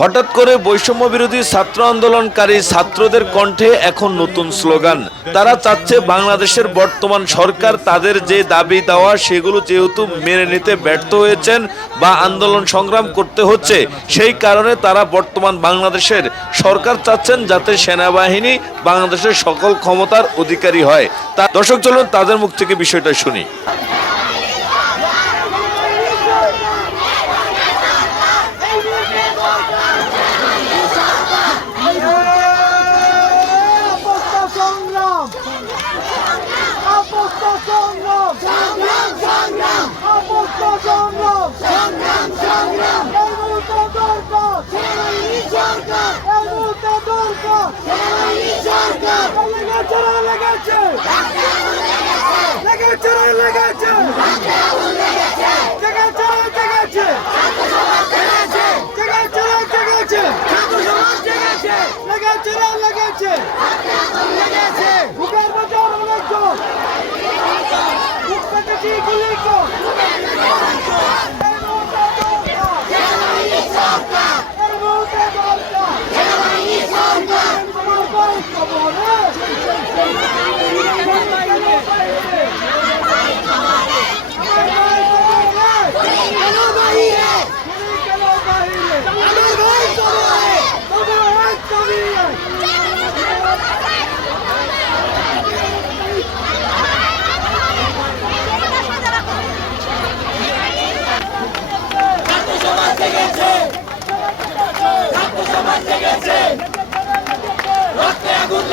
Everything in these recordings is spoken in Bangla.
হঠাৎ করে বৈষম্য বিরোধী ছাত্র আন্দোলনকারী ছাত্রদের কণ্ঠে এখন নতুন স্লোগান। তারা চাচ্ছে বাংলাদেশের বর্তমান সরকার তাদের যে দাবি দেওয়া সেগুলো যেহেতু মেনে নিতে ব্যর্থ হয়েছেন বা আন্দোলন সংগ্রাম করতে হচ্ছে, সেই কারণে তারা বর্তমান বাংলাদেশের সরকার চাচ্ছেন যাতে সেনাবাহিনী বাংলাদেশের সকল ক্ষমতার অধিকারী হয়। তা দর্শক, চলুন তাদের মুখ থেকে বিষয়টা শুনি আপস্তা সংগ্রাম আপস্তা সংগ্রাম সংগ্রাম সংগ্রাম আপস্তা সংগ্রাম সংগ্রাম সংগ্রাম এই মুহূর্তে দরকার সেনাবাহিনী সরকার এই মুহূর্তে লাগাচ্ছে সেনাবাহিনী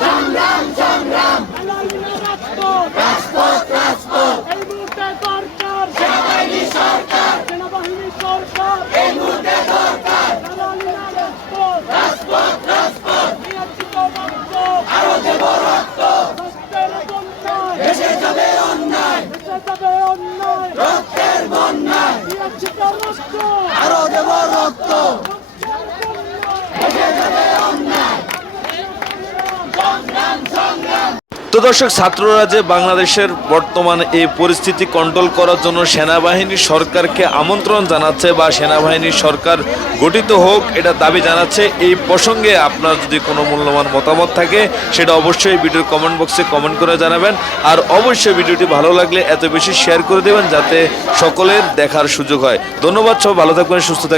সংগ্রাম সংগ্রাম রাজপথ রাজপথ রাজপথ এই মুহূর্তে দরকার সেনাবাহিনী সরকার সেনাবাহিনী সরকার এই মুহূর্তে দরকার রাজপথ রাজপথ রাজপথ নিয়োজিত রক্ত আরও দেব রক্ত। তো দর্শক, ছাত্ররা যে বাংলাদেশের বর্তমান এই পরিস্থিতি কন্ট্রোল করার জন্য সেনাবাহিনী সরকারকে আমন্ত্রণ জানাচ্ছে বা সেনাবাহিনী সরকার গঠিত হোক এটা দাবি জানাচ্ছে, এই প্রসঙ্গে আপনার যদি কোনো মূল্যবান মতামত থাকে, সেটা অবশ্যই ভিডিওর কমেন্ট বক্সে কমেন্ট করে জানাবেন। আর অবশ্যই ভিডিওটি ভালো লাগলে এত বেশি শেয়ার করে দেবেন যাতে সকলের দেখার সুযোগ হয়। ধন্যবাদ সব ভালো থাকবেন, সুস্থ থাকবেন।